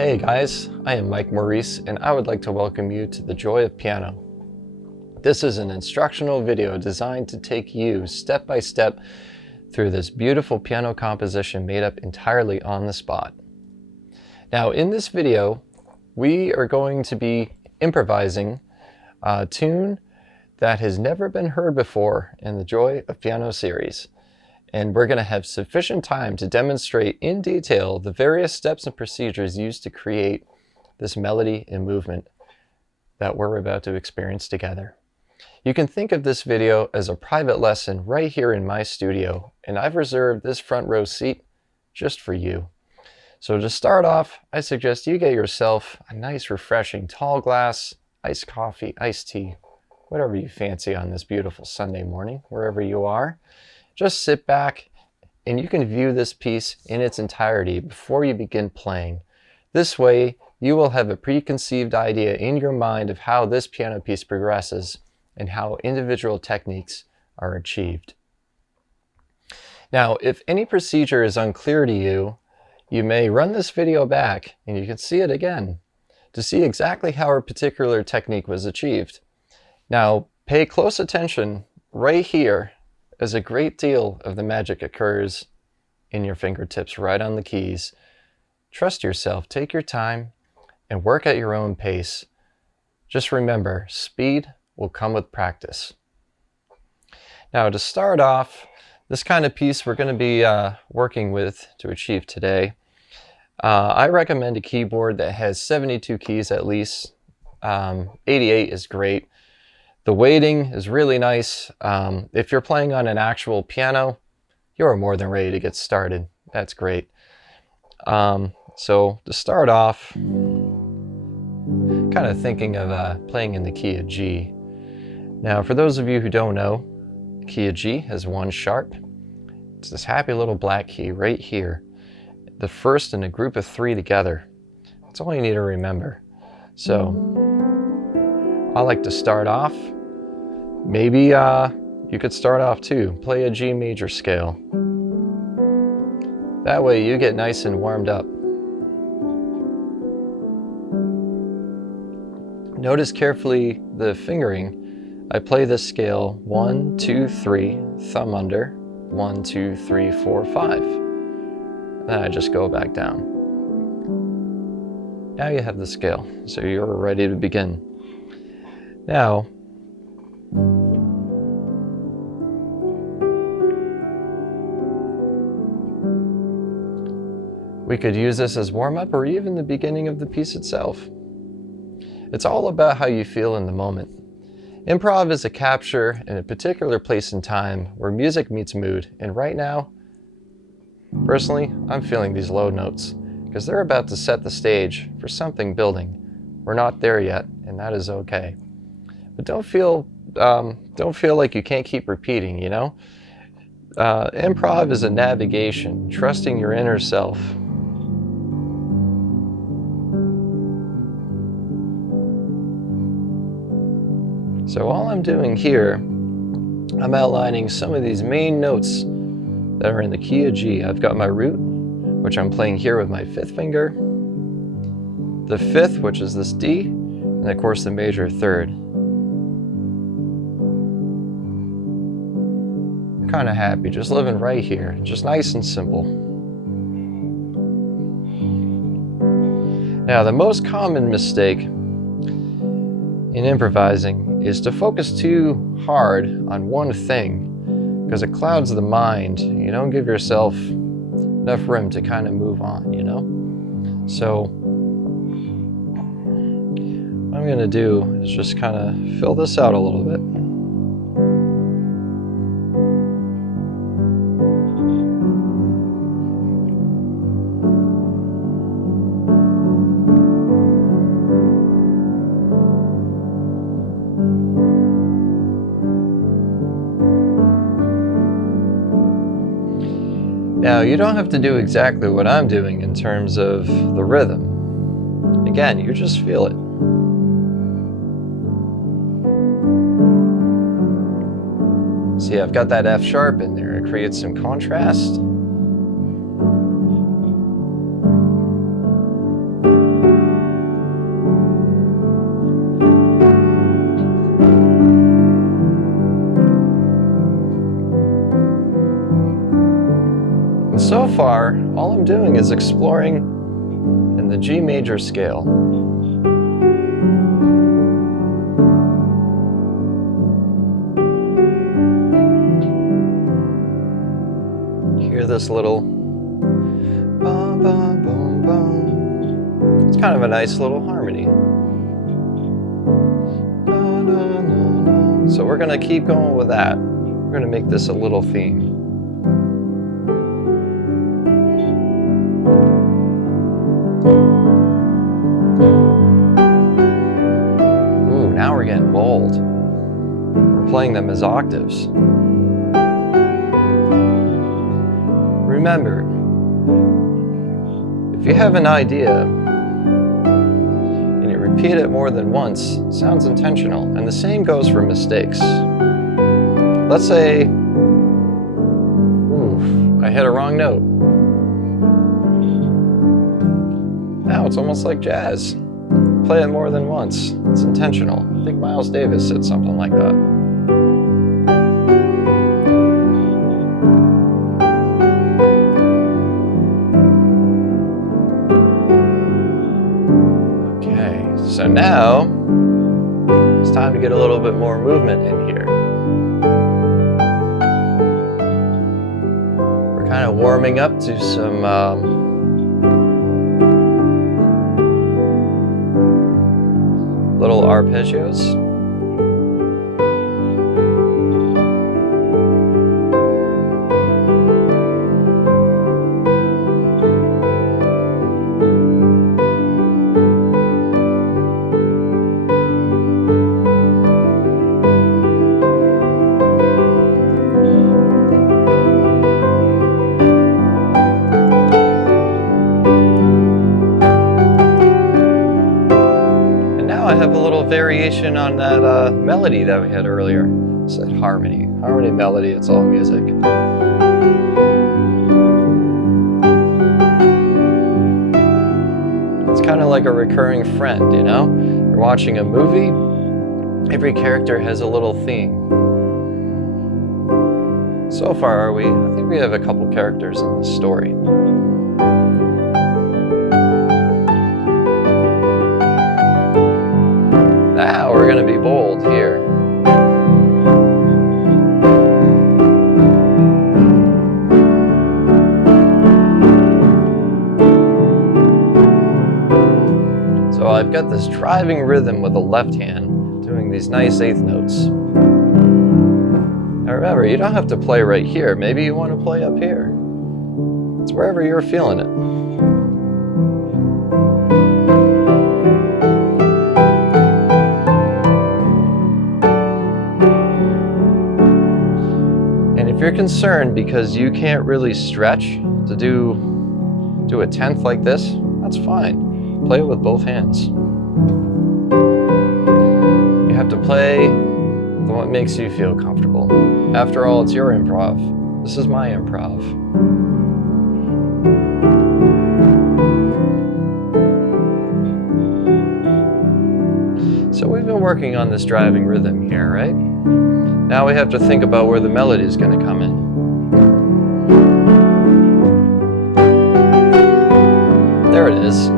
Hey guys, I am Maurice and I would like to welcome you to The Joy of Piano. This is an instructional video designed to take you step by step through this beautiful piano composition made up entirely on the spot. Now in this video, we are going to be improvising a tune that has never been heard before in the Joy of Piano series. And we're going to have sufficient time to demonstrate in detail the various steps and procedures used to create this melody and movement that we're about to experience together. You can think of this video as a private lesson right here in my studio, and I've reserved this front row seat just for you. So to start off, I suggest you get yourself a nice refreshing tall glass, iced coffee, iced tea, whatever you fancy on this beautiful Sunday morning, wherever you are. Just sit back and you can view this piece in its entirety before you begin playing. This way, you will have a preconceived idea in your mind of how this piano piece progresses and how individual techniques are achieved. Now, if any procedure is unclear to you, you may run this video back and you can see it again to see exactly how a particular technique was achieved. Now, pay close attention right here, as a great deal of the magic occurs in your fingertips right on the keys. Trust yourself, take your time, and work at your own pace. Just remember, speed will come with practice. Now to start off, this kind of piece we're going to be working with to achieve today. I recommend a keyboard that has 72 keys at least. 88 is great. The weighting is really nice. If you're playing on an actual piano, you're more than ready to get started. That's great. So to start off, kind of thinking of playing in the key of G. Now, for those of you who don't know, the key of G has one sharp. It's this happy little black key right here. The first in a group of three together. That's all you need to remember. So I like to start off. Maybe you could start off too. Play a G major scale. That way you get nice and warmed up. Notice carefully the fingering. I play this scale 1, 2, 3, thumb under, 1, 2, 3, 4, 5. Then I just go back down. Now you have the scale, so you're ready to begin. Now, we could use this as warm-up or even the beginning of the piece itself. It's all about how you feel in the moment. Improv is a capture in a particular place and time where music meets mood, and right now, personally, I'm feeling these low notes because they're about to set the stage for something building. We're not there yet, and that is okay. But don't feel like you can't keep repeating, you know? Improv is a navigation, trusting your inner self. So all I'm doing here, I'm outlining some of these main notes that are in the key of G. I've got my root, which I'm playing here with my fifth finger, the fifth, which is this D, and of course the major third. Kind of happy, just living right here, just nice and simple. Now, the most common mistake in improvising is to focus too hard on one thing because it clouds the mind. You don't give yourself enough room to kind of move on, you know? So what I'm gonna do is just kind of fill this out a little bit. Now, you don't have to do exactly what I'm doing in terms of the rhythm. Again, you just feel it. See, I've got that F sharp in there. It creates some contrast. And so far, all I'm doing is exploring in the G major scale. Hear this little bum, bum, bum, bum. It's kind of a nice little harmony. So we're going to keep going with that. We're going to make this a little theme. Ooh, now we're getting bold. We're playing them as octaves. Remember, if you have an idea and you repeat it more than once, it sounds intentional. And the same goes for mistakes. Let's say, ooh, I hit a wrong note. Now it's almost like jazz. Play it more than once. It's intentional. I think Miles Davis said something like that. So now, it's time to get a little bit more movement in here. We're kind of warming up to some little arpeggios. Variation on that melody that we had earlier. I said harmony. Harmony, melody, it's all music. It's kind of like a recurring friend, you know? You're watching a movie, every character has a little theme. So far, I think we have a couple characters in the story. Now we're going to be bold here. So I've got this driving rhythm with the left hand, doing these nice eighth notes. Now remember, you don't have to play right here. Maybe you want to play up here. It's wherever you're feeling it. If you're concerned because you can't really stretch to do a tenth like this, that's fine. Play it with both hands. You have to play with what makes you feel comfortable. After all, it's your improv. This is my improv. So we've been working on this driving rhythm here, right? Now we have to think about where the melody is going to come in. There it is.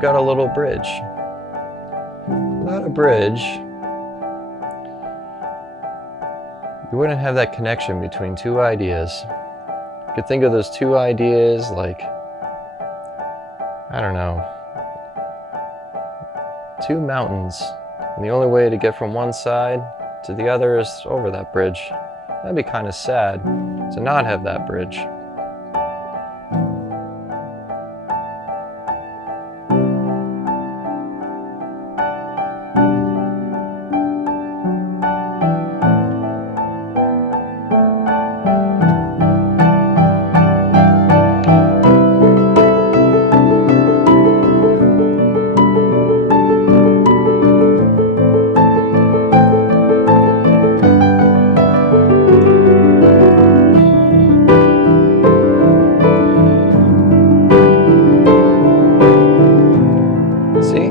Got a little bridge. Without a bridge, you wouldn't have that connection between two ideas. You could think of those two ideas like, I don't know, two mountains. And the only way to get from one side to the other is over that bridge. That'd be kind of sad to not have that bridge.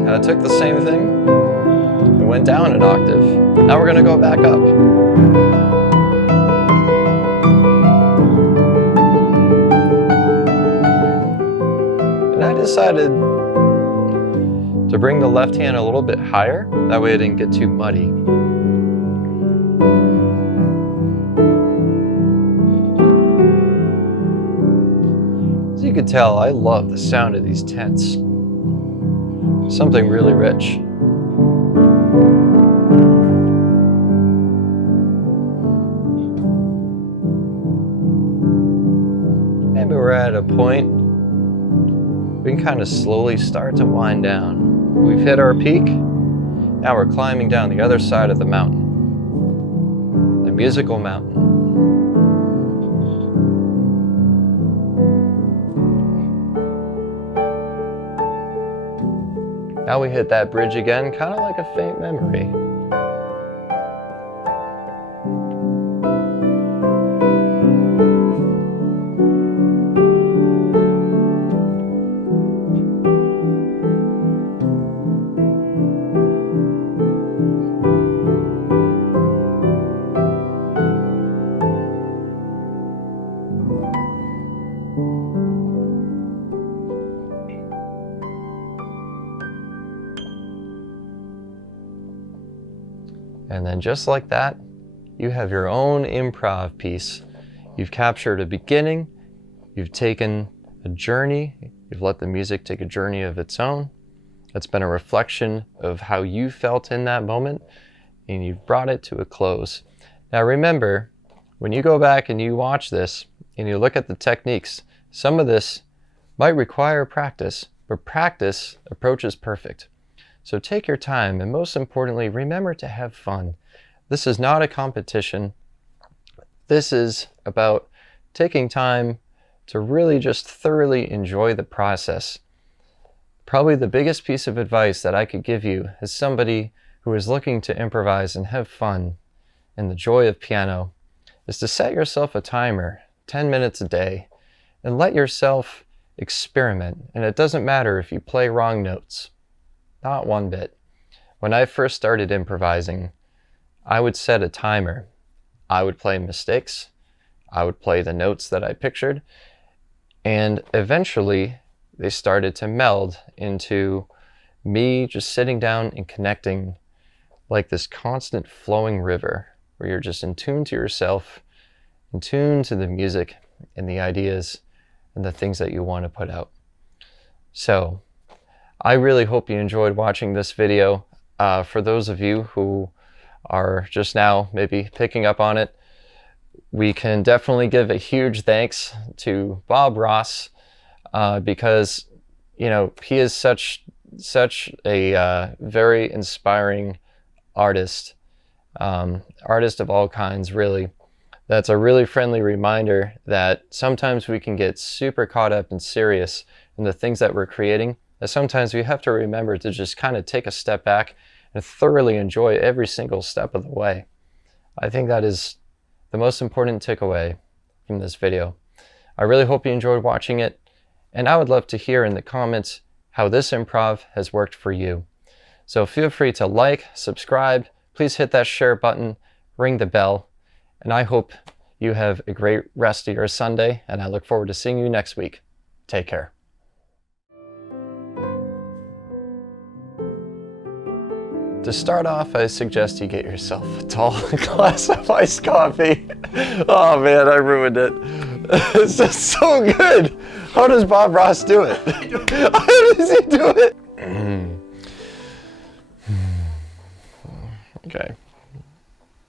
I took the same thing and went down an octave. Now we're gonna go back up. And I decided to bring the left hand a little bit higher. That way it didn't get too muddy. As you can tell, I love the sound of these tenths. Something really rich. Maybe we're at a point we can kind of slowly start to wind down. We've hit our peak. Now we're climbing down the other side of the mountain. The musical mountain. Now we hit that bridge again, kind of like a faint memory. And then just like that, you have your own improv piece. You've captured a beginning, you've taken a journey, you've let the music take a journey of its own. It's been a reflection of how you felt in that moment, and you've brought it to a close. Now remember, when you go back and you watch this, and you look at the techniques, some of this might require practice, but practice approaches perfect. So take your time, and most importantly, remember to have fun. This is not a competition. This is about taking time to really just thoroughly enjoy the process. Probably the biggest piece of advice that I could give you as somebody who is looking to improvise and have fun in the joy of piano is to set yourself a timer, 10 minutes a day, and let yourself experiment. And it doesn't matter if you play wrong notes. Not one bit. When I first started improvising, I would set a timer. I would play mistakes. I would play the notes that I pictured. And eventually, they started to meld into me just sitting down and connecting like this constant flowing river where you're just in tune to yourself, in tune to the music and the ideas and the things that you want to put out. So, I really hope you enjoyed watching this video. For those of you who are just now maybe picking up on it, we can definitely give a huge thanks to Bob Ross because, you know, he is such a very inspiring artist, artist of all kinds, really. That's a really friendly reminder that sometimes we can get super caught up and serious in the things that we're creating. Sometimes we have to remember to just kind of take a step back and thoroughly enjoy every single step of the way. I think that is the most important takeaway from this video. I really hope you enjoyed watching it, and I would love to hear in the comments how this improv has worked for you. So feel free to like, subscribe, please hit that share button, ring the bell, and I hope you have a great rest of your Sunday, and I look forward to seeing you next week. Take care. To start off, I suggest you get yourself a tall glass of iced coffee. Oh man, I ruined it. It's just so good. How does Bob Ross do it? How does he do it? Okay.